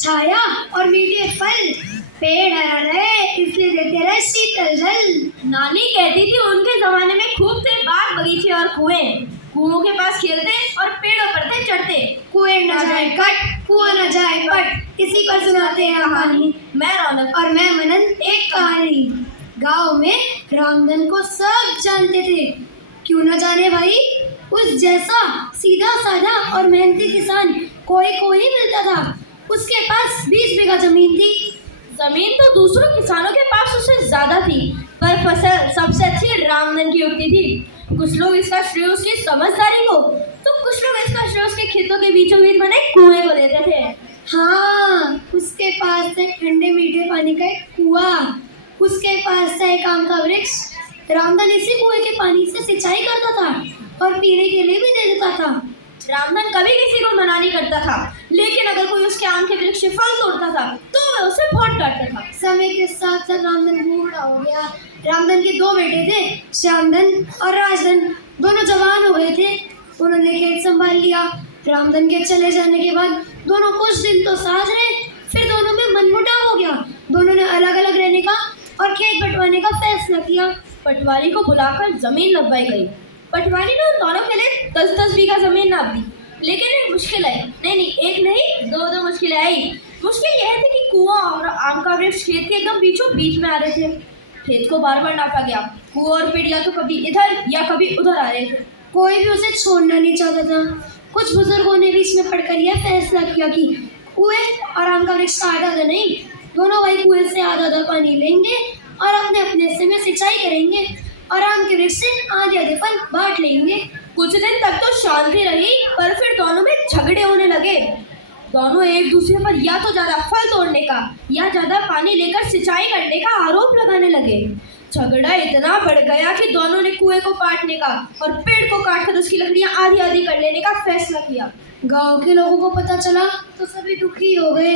छाया और मीठे फल, पेड़ हरा रहे इसलिए देते रहे शीतल जल। नानी कहती थी उनके जमाने में खूब थे बाग बगीचे और कुएं, कुओं के पास खेलते और पेड़ों पर थे चढ़ते। कुएं न जाए कट, कुआं न जाए पट, इसी पर सुनाते हैं कहानी। मैं रौनक और मैं मनन एक कहानी। गांव में रामधन को सब जानते थे, क्यों न जाने भाई। उस जैसा सीधा साधा और मेहनती किसान कोई को ही मिलता था। उसके पास 20 बीघा जमीन थी। जमीन तो दूसरों किसानों के पास उससे ज्यादा थी, पर फसल सबसे अच्छी रामधन की उगती थी। कुछ लोग इसका श्रेय उसकी समझदारी को, तो कुछ लोग इसका श्रेय उसके खेतों के बीचों बीच बने कुएं को देते थे। हाँ, उसके पास था ठंडे मीठे पानी का एक कुआं, उसके पास था एक आम का वृक्ष। रामधन इसी कुएं के पानी से सिंचाई करता था और पीने के लिए भी दे देता था। रामधन कभी किसी को मना नहीं करता था, लेकिन अगर कोई उसके आम के वृक्ष से फल तोड़ता था तो वह उसे बहुत डांटता था। समय के साथ साथ रामधन बूढ़ा हो गया। रामधन के 2 बेटे थे, श्यामधन और राजधन। दोनों जवान हो गए थे। उन्होंने खेत संभाल लिया। रामधन के चले जाने के बाद दोनों कुछ दिन तो साथ रहे, फिर दोनों में मनमुटाव हो गया। दोनों ने अलग अलग रहने का और खेत बंटवाने का फैसला किया। पटवारी को बुलाकर जमीन नपवाई गई। पटवारी ने उन दोनों के लिए 10-10 बीघा जमीन नाप दी, लेकिन एक मुश्किल आई। एक नहीं 2 मुश्किलें आई। मुश्किल यह थी कि कुआं और आम का वृक्ष खेत के एकदम बीचों बीच में आ रहे थे। खेत को बार बार नापा गया। कुआं और पेड़ या तो कभी इधर या कभी उधर आ रहे थे। कोई भी उसे छोड़ना नहीं चाहता था। कुछ बुजुर्गों ने भी इसमें पढ़कर यह फैसला किया कि कुएं और आम का वृक्ष आधा नहीं, दोनों भाई कुएं से आधा पानी लेंगे और अपने अपने हिस्से में सिंचाई करेंगे और आम के वृक्ष से आधे फल बांट लेंगे। कुछ दिन तक तो शांति रही, पर फिर दोनों में झगड़े होने लगे। दोनों एक दूसरे पर या तो ज्यादा फल तोड़ने का या ज्यादा पानी लेकर सिंचाई करने का आरोप लगाने लगे। झगड़ा इतना बढ़ गया कि दोनों ने कुएं को काटने का और पेड़ को काटकर उसकी लकड़ियां आधी आधी कर लेने का फैसला किया। गांव के लोगों को पता चला तो सभी दुखी हो गए।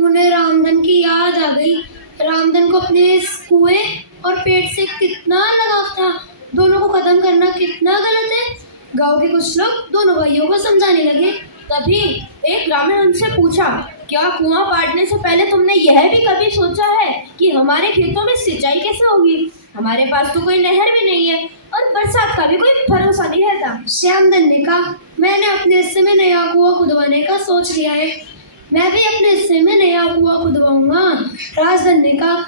उन्हें रामधन की याद आ गई। रामधन को अपने इस कुएं और पेड़ से कितना लगाव था। दोनों को खत्म करना कितना गलत है। गांव के कुछ लोग दोनों भाइयों को समझाने लगे। तभी एक ग्रामीण उनसे पूछा, क्या कुआं पाटने से पहले तुमने यह भी कभी सोचा है कि हमारे खेतों में सिंचाई कैसे होगी? हमारे पास तो कोई नहर भी नहीं है और बरसात का भी कोई भरोसा नहीं रहता। श्यामधन ने कहा, मैंने अपने हिस्से में नया कुआं खुदवाने का सोच लिया है। मैं भी अपने हिस्से में नया कुआं खुदवाऊंगा। राजधन ने कहा,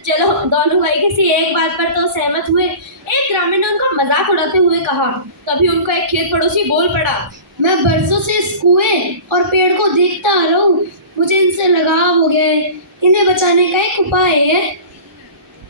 चलो दोनों भाई किसी एक बात पर तो सहमत हुए। एक ग्रामीण ने उनका मजाक उड़ाते हुए कहा। तभी उनका एक खेत पड़ोसी बोल पड़ा, मैं बरसों से इस कुएं और पेड़ को देखता आ रहा हूँ। मुझे इनसे लगाव हो गया है। इन्हें बचाने का एक उपाय है।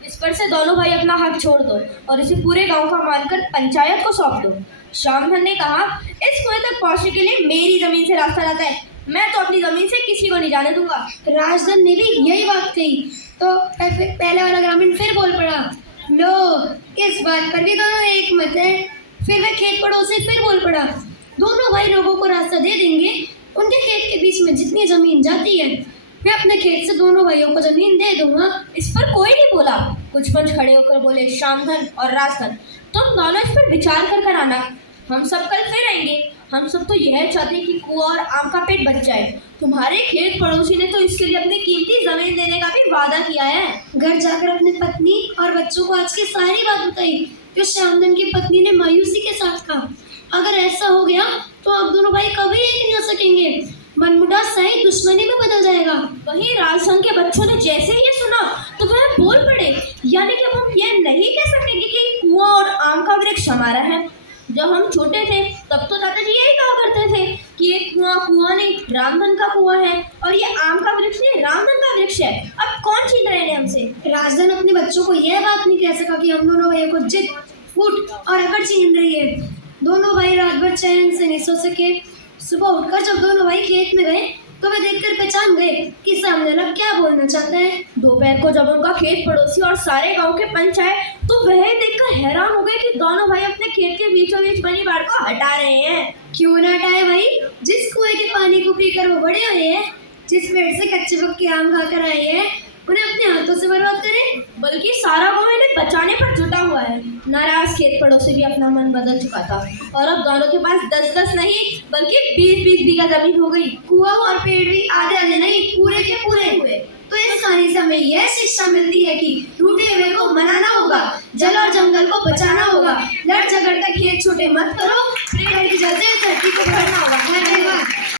इस पर से दोनों भाई अपना हक छोड़ दो और इसे पूरे गांव का मानकर पंचायत को सौंप दो। श्यामधन ने कहा, इस कुएं तक पहुंचने के लिए मेरी जमीन से रास्ता जाता है। मैं तो अपनी जमीन से किसी को नहीं जाने दूंगा। राजधन ने भी यही बात कही तो पहले वाला ग्रामीण फिर बोल पड़ा, लो इस बात पर भी दोनों एक मत है। फिर वह खेत पड़ोसी फिर बोल पड़ा, दोनों भाई लोगों को रास्ता दे देंगे। उनके खेत के बीच में जितनी जमीन जाती है मैं अपने खेत से दोनों भाइयों को जमीन दे दूंगा। इस पर कोई नहीं बोला। कुछ पंच खड़े होकर बोले, श्यामधन और राजधन, तुम दोनों इस पर विचार कर आना। हम सब कल फिर आएंगे। हम सब तो यह चाहते हैं कि कुआं और आम का पेट बच जाए। तुम्हारे खेत पड़ोसी ने तो इसके लिए अपनी कीमती जमीन देने का भी वादा किया है। घर जाकर अपनी पत्नी और बच्चों को आज की सारी बात बताई। फिर श्यामधन की पत्नी ने मायूसी के साथ कहा, अगर ऐसा हो गया तो अब दोनों भाई कभी एक नहीं हो सकेंगे। मनमुटाव सही दुश्मनी में बदल जाएगा। वहीं राजसंघ के बच्चों ने जैसे ही ये सुना तो वह बोल पड़े, यानी कि अब हम ये नहीं कह सकेंगे कि कुआं और आम का वृक्ष हमारा है। जब हम छोटे थे तब तो दादाजी यही कहा करते थे कि ये कुआं नहीं रामधन का कुआं है और ये आम का वृक्ष नहीं रामधन का वृक्ष है। अब कौन छीन रहे हैं हमसे? राजधन अपने बच्चों को यह बात नहीं कह सका कि हम दोनों भाइयों को जिद फूट और अकड़ छीन रही है। दोनों भाई रात भर चैन से नहीं सो सके। सुबह उठकर जब दोनों भाई खेत में गए तो वे देखकर पहचान गए कि सामने वाला क्या बोलना चाहता है। दोपहर को जब उनका खेत पड़ोसी और सारे गांव के पंच आए तो वह देखकर हैरान हो गए कि दोनों भाई अपने खेत के बीचों बीच बनी बाड़ को हटा रहे हैं। क्यों ना हटाए भाई? जिस कुएं के पानी को पीकर वो बड़े हुए हैं, जिस पेड़ से कच्चे पक्के आम खाकर आए हैं, उन्हें अपने हाथों से बर्बाद करें। बल्कि सारा गांव इन्हें बचाने पर जुटा हुआ है। नाराज खेत पड़ोसी भी अपना मन बदल चुका था और अब दोनों के पास 10-10 नहीं बल्कि 20-20 बीघा जमीन हो गई। कुआं और पेड़ भी आधे आधे नहीं पूरे के पूरे हुए। तो इस कहानी से हमें यह शिक्षा मिलती है कि टूटे हुए को मनाना होगा, जल और जंगल को बचाना होगा, लड़ झगड़ कर खेत छोटे मत करो, प्रेम की जड़ से धरती को बढ़ना होगा।